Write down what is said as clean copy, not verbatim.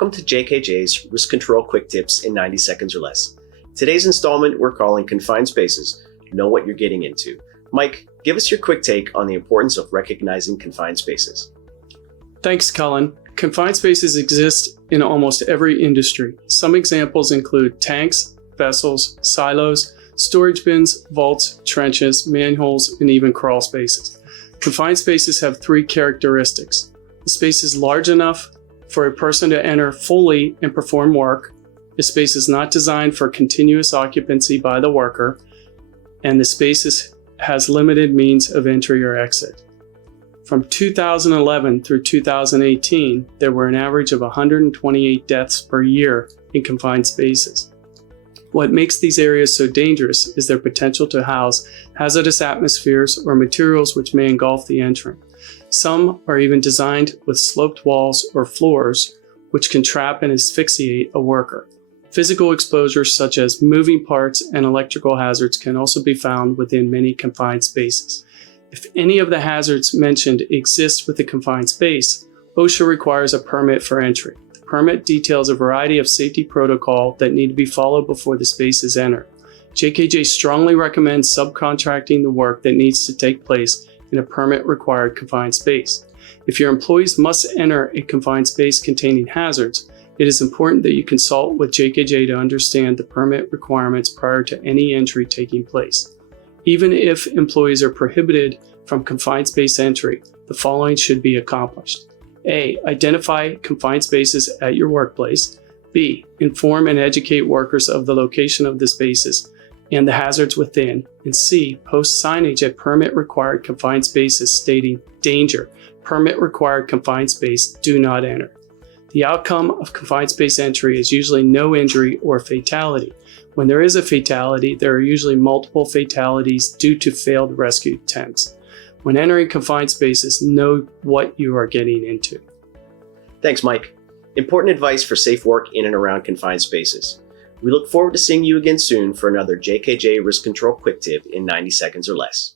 Welcome to JKJ's Risk Control Quick Tips in 90 seconds or less. Today's installment we're calling Confined Spaces. Know what you're getting into. Mike, give us your quick take on the importance of recognizing confined spaces. Thanks, Cullen. Confined spaces exist in almost every industry. Some examples include tanks, vessels, silos, storage bins, vaults, trenches, manholes, and even crawl spaces. Confined spaces have three characteristics. The space is large enough for a person to enter fully and perform work. The space is not designed for continuous occupancy by the worker, and the space has limited means of entry or exit. From 2011 through 2018, there were an average of 128 deaths per year in confined spaces. What makes these areas so dangerous is their potential to house hazardous atmospheres or materials which may engulf the entrant. Some are even designed with sloped walls or floors which can trap and asphyxiate a worker. Physical exposures such as moving parts and electrical hazards can also be found within many confined spaces. If any of the hazards mentioned exist with the confined space, OSHA requires a permit for entry. The permit details a variety of safety protocol that need to be followed before the space is entered. JKJ strongly recommends subcontracting the work that needs to take place in a permit-required confined space. If your employees must enter a confined space containing hazards, it is important that you consult with JKJ to understand the permit requirements prior to any entry taking place. Even if employees are prohibited from confined space entry, the following should be accomplished. A. Identify confined spaces at your workplace. B. Inform and educate workers of the location of the spaces and the hazards within. And C. Post signage at permit-required confined spaces stating, "Danger, permit-required confined space, do not enter." The outcome of confined space entry is usually no injury or fatality. When there is a fatality, there are usually multiple fatalities due to failed rescue attempts. When entering confined spaces, know what you are getting into. Thanks, Mike. Important advice for safe work in and around confined spaces. We look forward to seeing you again soon for another JKJ Risk Control Quick Tip in 90 seconds or less.